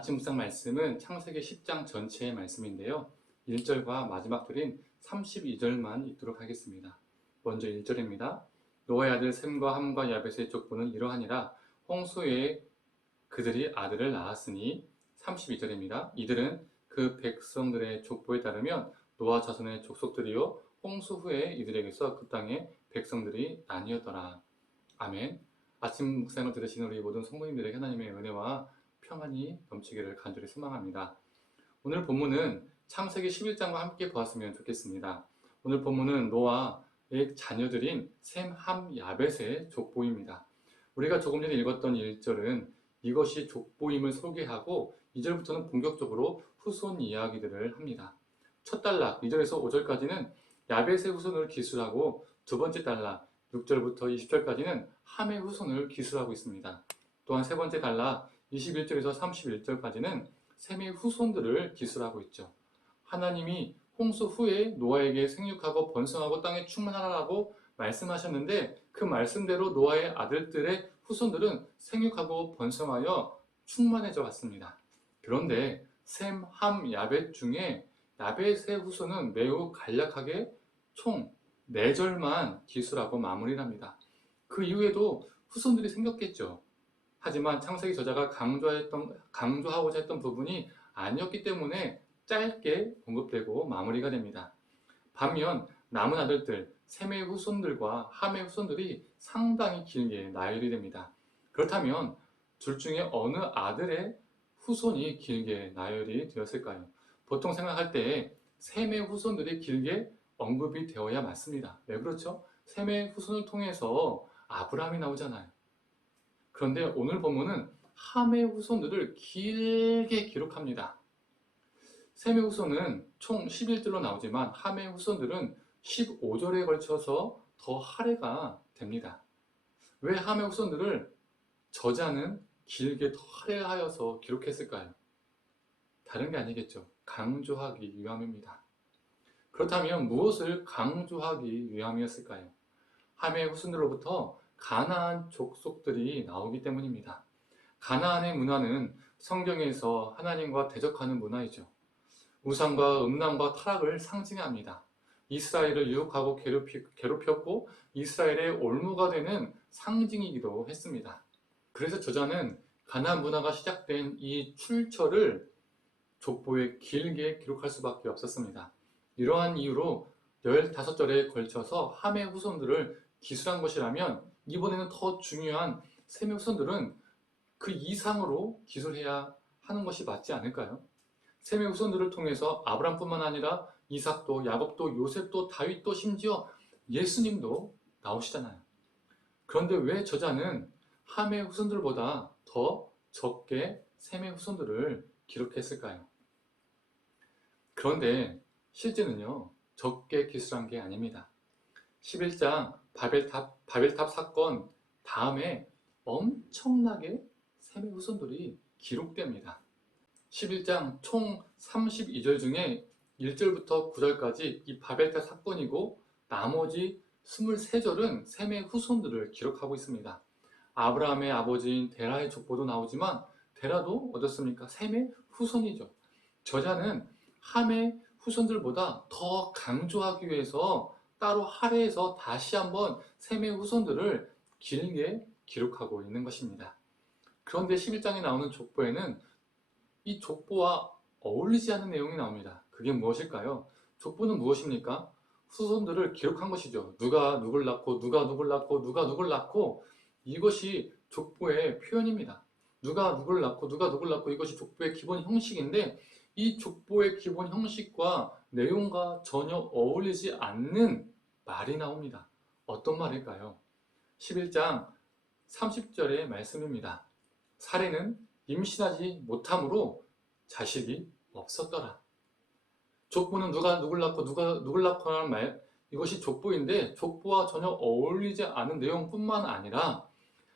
아침 묵상 말씀은 창세기 10장 전체의 말씀인데요. 1절과 마지막 절인 32절만 읽도록 하겠습니다. 먼저 1절입니다. 노아의 아들 셈과 함과 야벳의 족보는 이러하니라. 홍수에 그들이 아들을 낳았으니. 32절입니다. 이들은 그 백성들의 족보에 따르면 노아 자손의 족속들이요 홍수 후에 이들에게서 그 땅의 백성들이 나뉘었더라. 아멘. 아침 묵상을 들으시는 우리 모든 성도님들에게 하나님의 은혜와 평안이 넘치기를 간절히 소망합니다. 오늘 본문은 창세기 11장과 함께 보았으면 좋겠습니다. 오늘 본문은 노아의 자녀들인 셈, 함, 야벳의 족보입니다. 우리가 조금 전에 읽었던 1절은 이것이 족보임을 소개하고 2절부터는 본격적으로 후손 이야기들을 합니다. 첫 단락 2절에서 5절까지는 야벳의 후손을 기술하고 두 번째 단락 6절부터 20절까지는 함의 후손을 기술하고 있습니다. 또한 세 번째 단락 21절에서 31절까지는 셈의 후손들을 기술하고 있죠. 하나님이 홍수 후에 노아에게 생육하고 번성하고 땅에 충만하라고 말씀하셨는데 그 말씀대로 노아의 아들들의 후손들은 생육하고 번성하여 충만해져 왔습니다. 그런데 셈, 함, 야벳 중에 야벳의 후손은 매우 간략하게 총 4절만 기술하고 마무리를 합니다. 그 이후에도 후손들이 생겼겠죠. 하지만 창세기 저자가 강조하고자 했던 부분이 아니었기 때문에 짧게 언급되고 마무리가 됩니다. 반면 남은 아들들, 셈의 후손들과 함의 후손들이 상당히 길게 나열이 됩니다. 그렇다면 둘 중에 어느 아들의 후손이 길게 나열이 되었을까요? 보통 생각할 때 셈의 후손들이 길게 언급이 되어야 맞습니다. 왜 그렇죠? 셈의 후손을 통해서 아브라함이 나오잖아요. 그런데 오늘 본문은 함의 후손들을 길게 기록합니다. 셈의 후손은 총 11절로 나오지만 함의 후손들은 15절에 걸쳐서 더 할애가 됩니다. 왜 함의 후손들을 저자는 길게 더 할애하여서 기록했을까요? 다른 게 아니겠죠. 강조하기 위함입니다. 그렇다면 무엇을 강조하기 위함이었을까요? 함의 후손들로부터 가나안 족속들이 나오기 때문입니다. 가나안의 문화는 성경에서 하나님과 대적하는 문화이죠. 우상과 음란과 타락을 상징합니다. 이스라엘을 유혹하고 괴롭혔고 이스라엘의 올무가 되는 상징이기도 했습니다. 그래서 저자는 가나안 문화가 시작된 이 출처를 족보에 길게 기록할 수밖에 없었습니다. 이러한 이유로 15절에 걸쳐서 함의 후손들을 기술한 것이라면 이번에는 더 중요한 셈의 후손들은 그 이상으로 기술해야 하는 것이 맞지 않을까요? 셈의 후손들을 통해서 아브람뿐만 아니라 이삭도, 야곱도, 요셉도, 다윗도, 심지어 예수님도 나오시잖아요. 그런데 왜 저자는 함의 후손들보다 더 적게 셈의 후손들을 기록했을까요? 그런데 실제는요, 적게 기술한 게 아닙니다. 11장 바벨탑 사건 다음에 엄청나게 셈의 후손들이 기록됩니다. 11장 총 32절 중에 1절부터 9절까지 이 바벨탑 사건이고 나머지 23절은 셈의 후손들을 기록하고 있습니다. 아브라함의 아버지인 데라의 족보도 나오지만 데라도 어떻습니까? 셈의 후손이죠. 저자는 함의 후손들보다 더 강조하기 위해서 따로 할애해서 다시 한번 셈의 후손들을 길게 기록하고 있는 것입니다. 그런데 11장에 나오는 족보에는 이 족보와 어울리지 않는 내용이 나옵니다. 그게 무엇일까요? 족보는 무엇입니까? 후손들을 기록한 것이죠. 누가 누굴 낳고 누가 누굴 낳고 누가 누굴 낳고 이것이 족보의 표현입니다. 누가 누굴 낳고 누가 누굴 낳고 이것이 족보의 기본 형식인데 이 족보의 기본 형식과 내용과 전혀 어울리지 않는 말이 나옵니다. 어떤 말일까요? 11장 30절의 말씀입니다. 사례는 임신하지 못함으로 자식이 없었더라. 족보는 누가 누굴 낳고 누가 누굴 낳고 하는 말, 이것이 족보인데 족보와 전혀 어울리지 않은 내용뿐만 아니라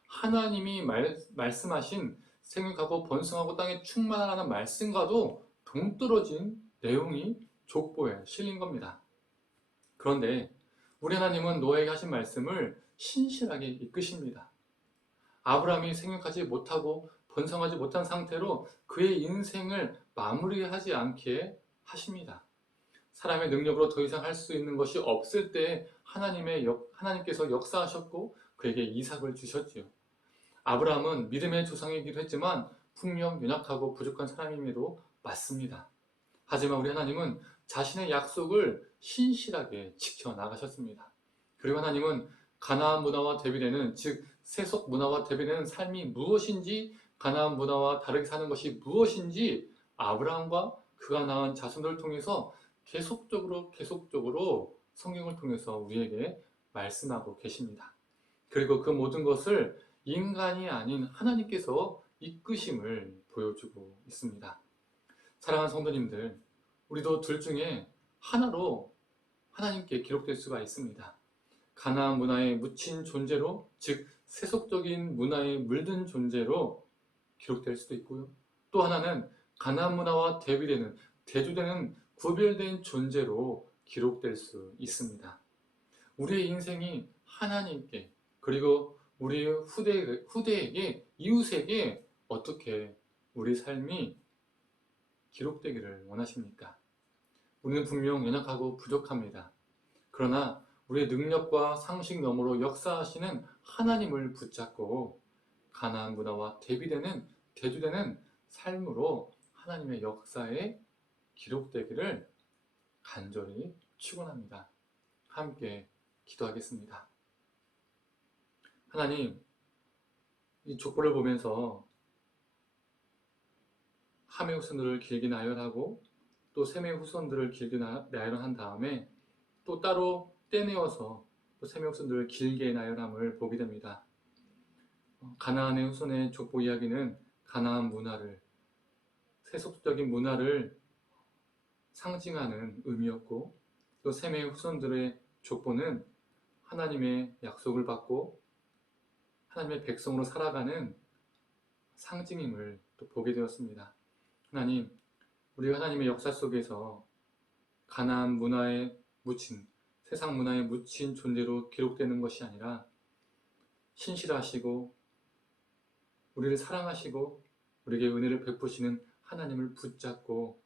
하나님이 말씀하신 생육하고 번성하고 땅에 충만하라는 말씀과도 동떨어진 내용이 족보에 실린 겁니다. 그런데 우리 하나님은 노아에게 하신 말씀을 신실하게 이끄십니다. 아브라함이 생육하지 못하고 번성하지 못한 상태로 그의 인생을 마무리하지 않게 하십니다. 사람의 능력으로 더 이상 할 수 있는 것이 없을 때 하나님께서 역사하셨고 그에게 이삭을 주셨지요. 아브라함은 믿음의 조상이기도 했지만 분명 연약하고 부족한 사람임에도 맞습니다. 하지만 우리 하나님은 자신의 약속을 신실하게 지켜나가셨습니다. 그리고 하나님은 가나안 문화와 대비되는, 즉 세속 문화와 대비되는 삶이 무엇인지, 가나안 문화와 다르게 사는 것이 무엇인지 아브라함과 그가 낳은 자손들을 통해서 계속적으로 성경을 통해서 우리에게 말씀하고 계십니다. 그리고 그 모든 것을 인간이 아닌 하나님께서 이끄심을 보여주고 있습니다. 사랑하는 성도님들, 우리도 둘 중에 하나로 하나님께 기록될 수가 있습니다. 가나안 문화에 묻힌 존재로, 즉 세속적인 문화에 물든 존재로 기록될 수도 있고요. 또 하나는 가나안 문화와 대조되는 구별된 존재로 기록될 수 있습니다. 우리의 인생이 하나님께, 그리고 우리 후대에게, 이웃에게 어떻게 우리 삶이 기록되기를 원하십니까? 우리는 분명 연약하고 부족합니다. 그러나 우리의 능력과 상식 너머로 역사하시는 하나님을 붙잡고 가나안 문화와 대조되는 삶으로 하나님의 역사에 기록되기를 간절히 축원합니다. 함께 기도하겠습니다. 하나님, 이 족보를 보면서 함의 후손들을 길게 나열하고 또 셈의 후손들을 길게 나열한 다음에 또 따로 떼내어서 또 셈의 후손들을 길게 나열함을 보게 됩니다. 가나안의 후손의 족보 이야기는 가나안 문화를, 세속적인 문화를 상징하는 의미였고, 또 셈의 후손들의 족보는 하나님의 약속을 받고 하나님의 백성으로 살아가는 상징임을 또 보게 되었습니다. 하나님, 우리가 하나님의 역사 속에서 가나안 문화에 묻힌, 세상 문화에 묻힌 존재로 기록되는 것이 아니라 신실하시고 우리를 사랑하시고 우리에게 은혜를 베푸시는 하나님을 붙잡고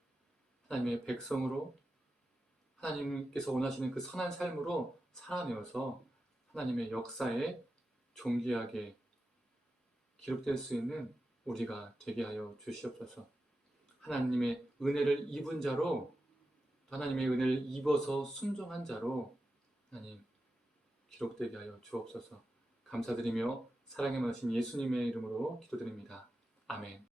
하나님의 백성으로, 하나님께서 원하시는 그 선한 삶으로 살아내어서 하나님의 역사에 존귀하게 기록될 수 있는 우리가 되게 하여 주시옵소서. 하나님의 은혜를 입은 자로, 하나님의 은혜를 입어서 순종한 자로 하나님 기록되게 하여 주옵소서. 감사드리며 사랑에 많으신 예수님의 이름으로 기도드립니다. 아멘.